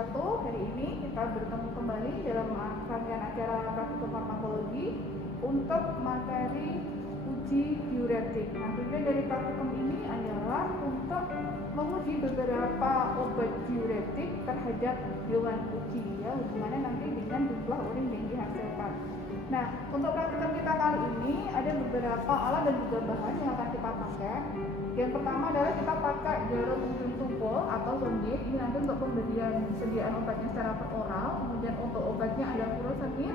wabarakatuh. Hari ini kita bertemu kembali dalam rangkaian acara praktikum farmakologi untuk materi uji diuretik. Nah, tujuan dari praktikum ini adalah untuk menguji beberapa obat diuretik terhadap hewan uji, ya, hubungannya nanti dengan jumlah urin yang dihasilkan. Nah, untuk praktikum kita kali ini ada beberapa alat dan juga bahan yang akan kita pakai. Yang pertama adalah kita pakai jarum ujung tumpul atau zonggit. Ini nanti untuk pemberian sediaan obatnya secara per oral. Kemudian untuk obatnya ada furosemid,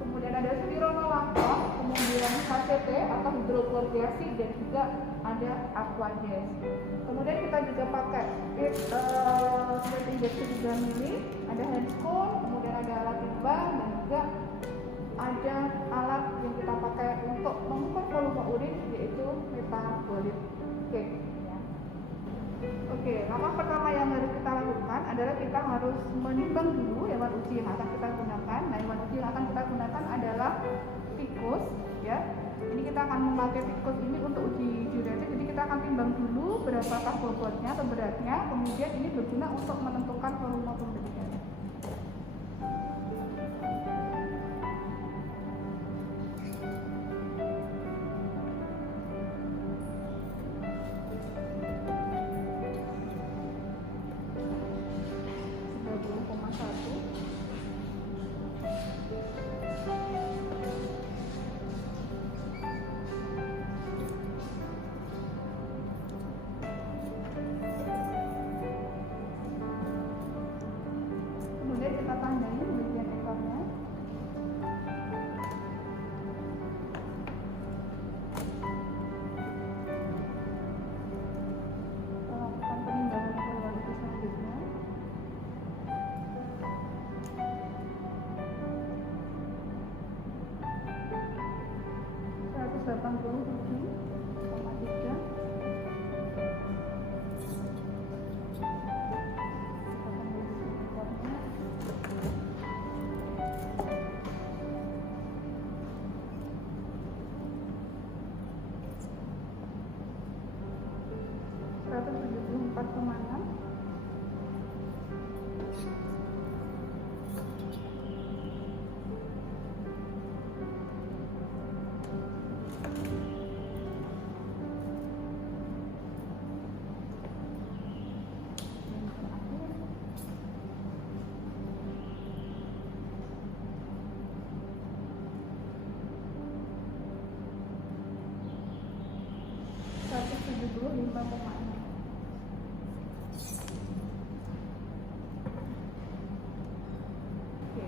kemudian ada spironolactone, kemudian HCT atau hidroklortiazid, dan juga ada aquadex. Kemudian kita juga pakai split injeksi 3 mili, ada handscoon, kemudian ada alat timbang, dan juga ada alat yang kita pakai untuk mengukur volume urin, yaitu metabolit cake, ya. Oke, langkah pertama yang harus kita lakukan adalah kita harus menimbang dulu hewan uji yang akan kita gunakan. Nah, hewan uji yang akan kita gunakan adalah tikus, ya. Ini kita akan memakai tikus ini untuk uji diuretik. Jadi kita akan timbang dulu berapakah bobotnya atau beratnya, kemudian ini berguna untuk menentukan volume pemberian. Kita tandai bagian ekornya. Kita lakukan penimbangan hewan itu selanjutnya. 187,3.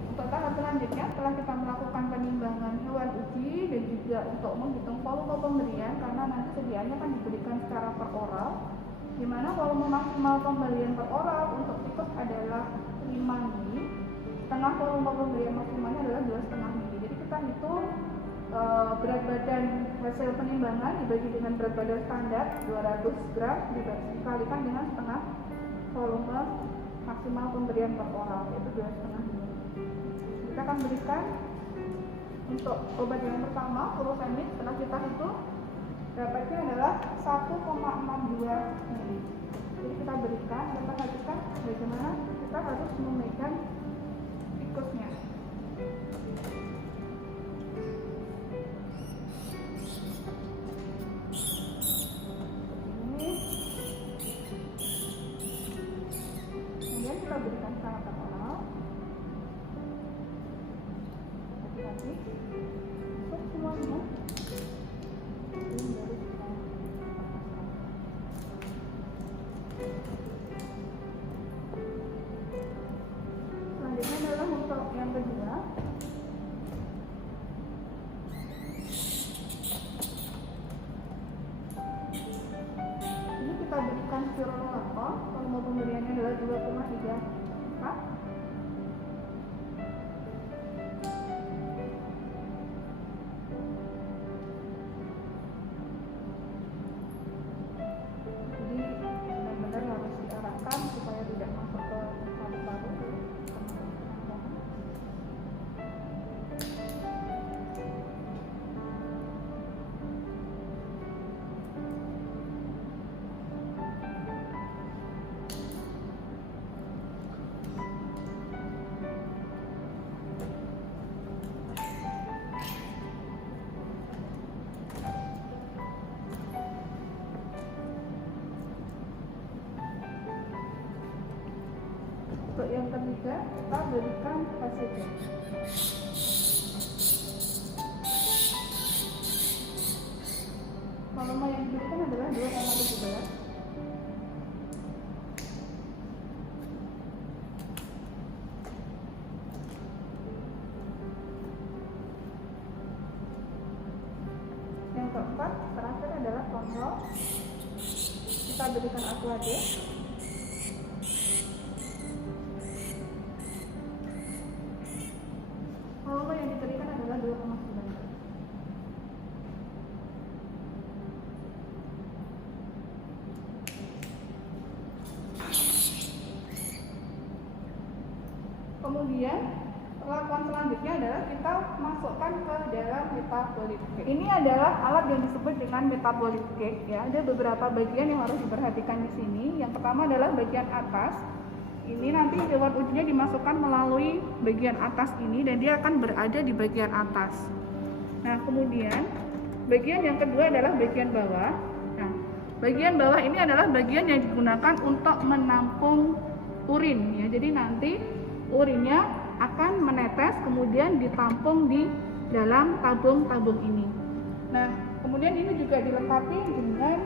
Untuk tahap selanjutnya, setelah kita melakukan penimbangan hewan uji dan juga untuk menghitung volume pemberian, karena nanti sediaannya kan diberikan secara per oral, di mana volume maksimal pemberian per oral untuk tikus adalah 5 mili, setengah volume pemberian maksimalnya adalah 2,5 mili. Jadi kita hitung berat badan hasil penimbangan dibagi dengan berat badan standar 200 gram dikalikan dengan setengah volume maksimal pemberian per oral, yaitu 2,5 mili. Kita akan berikan untuk obat yang pertama, furosemid. Setelah kita hitung, dapatnya adalah 1,62 mili. Jadi kita berikan, kita perhatikan bagaimana kita harus memegang tikusnya. Kemudian kita berikan secara per oral. Hati-hati, masuk semuanya. Selanjutnya adalah untuk yang kedua. Ini kita berikan spironolactone, volume pemberiannya adalah 2,34. Jadi benar-benar harus diarahkan supaya tidak masuk ke paru-paru. ketiga kita berikan HCG. Volume yang diberikan adalah 2,17. Yang keempat, terakhir adalah kontrol. Kita berikan Aqua D. Volume yang diberikan adalah 2,9. Kemudian perlakuan selanjutnya adalah kita masukkan ke dalam metabolic cake. Ini adalah alat yang disebut dengan metabolic cake ya. Ada beberapa bagian yang harus diperhatikan di sini. Yang pertama adalah bagian atas. Ini nanti hewan ujinya dimasukkan melalui bagian atas ini dan dia akan berada di bagian atas. Nah, kemudian bagian yang kedua adalah bagian bawah. Nah, bagian bawah ini adalah bagian yang digunakan untuk menampung urin ya. Jadi nanti urinnya akan menetes kemudian ditampung di dalam tabung-tabung ini. Nah, kemudian ini juga dilengkapi dengan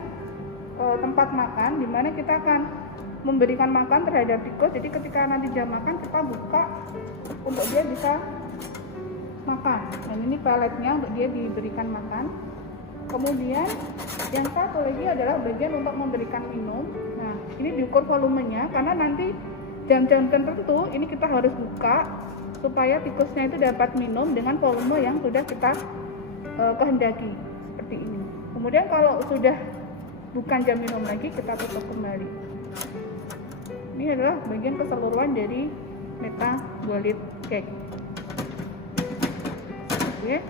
tempat makan di mana kita akan memberikan makan terhadap tikus. Jadi ketika nanti jam makan kita buka untuk dia bisa makan. Dan ini peletnya untuk dia diberikan makan. Kemudian yang satu lagi adalah bagian untuk memberikan minum. Nah, ini diukur volumenya karena nanti jam-jam tertentu ini kita harus buka supaya tikusnya itu dapat minum dengan volume yang sudah kita kehendaki seperti ini. Kemudian kalau sudah bukan jam minum lagi kita tutup kembali. Ini adalah bagian keseluruhan dari metabolic cake. Oke.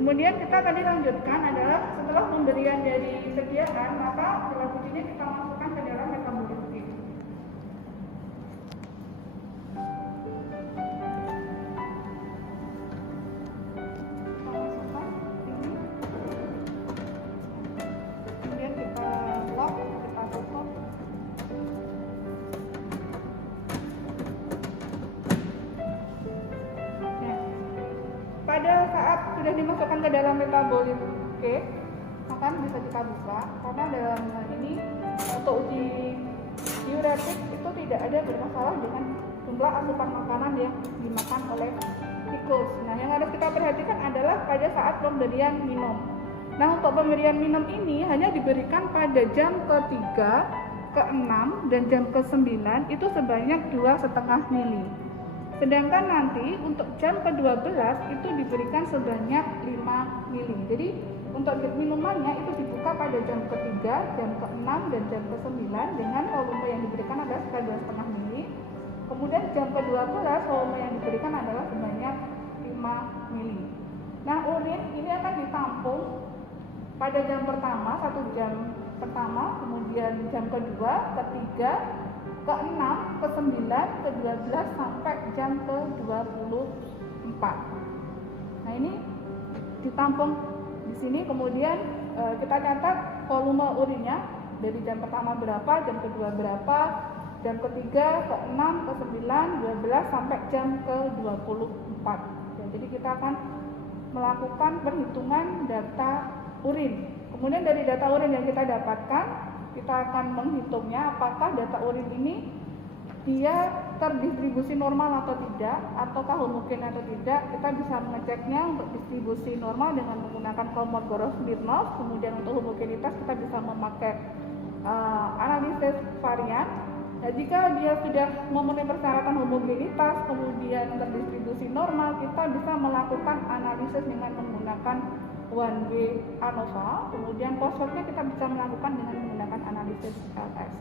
Kemudian kita tadi lanjutkan adalah setelah pemberian dari sediaan maka selanjutnya kita masukkan ke dalam metabolic cake. Kemudian kita lock, kita tutup. Pada saat sudah dimasukkan ke dalam metabolic cake, maka bisa kita buka karena dalam hal ini untuk uji diuretik itu tidak ada bermasalah dengan jumlah asupan makanan yang dimakan oleh tikus. Nah, yang harus kita perhatikan adalah pada saat pemberian minum. Nah, untuk pemberian minum ini hanya diberikan pada jam ke-3, ke-6, dan jam ke-9 itu sebanyak 2,5 mili. Sedangkan nanti untuk jam ke-12 itu diberikan sebanyak 5 mili. Jadi untuk minumannya itu dibuka pada jam ke-3, jam ke-6, dan jam ke-9 dengan volume yang diberikan adalah sekitar 2,5 mili. Kemudian jam ke-12 volume yang diberikan adalah sebanyak 5 mili. Nah, urin ini akan ditampung pada jam pertama, 1 jam pertama, kemudian jam kedua, ketiga, ke-6, ke-9, ke-12 sampai jam ke-24. Nah, ini ditampung di sini, kemudian kita catat volume urinnya dari jam pertama berapa, jam kedua berapa, jam ketiga, ke-6, ke-9, 12 sampai jam ke-24. Ya, jadi kita akan melakukan perhitungan data urin. Kemudian dari data urin yang kita dapatkan, kita akan menghitungnya apakah data urin ini dia terdistribusi normal atau tidak, ataukah homogen atau tidak. Kita bisa mengeceknya untuk distribusi normal dengan menggunakan Kolmogorov-Smirnov. Kemudian untuk homogenitas kita bisa memakai analisis varian. Nah, jika dia sudah memenuhi persyaratan homogenitas, kemudian terdistribusi normal, kita bisa melakukan analisis dengan menggunakan 1W ANOVA. Kemudian fosfatnya kita bisa melakukan dengan menggunakan analisis LS.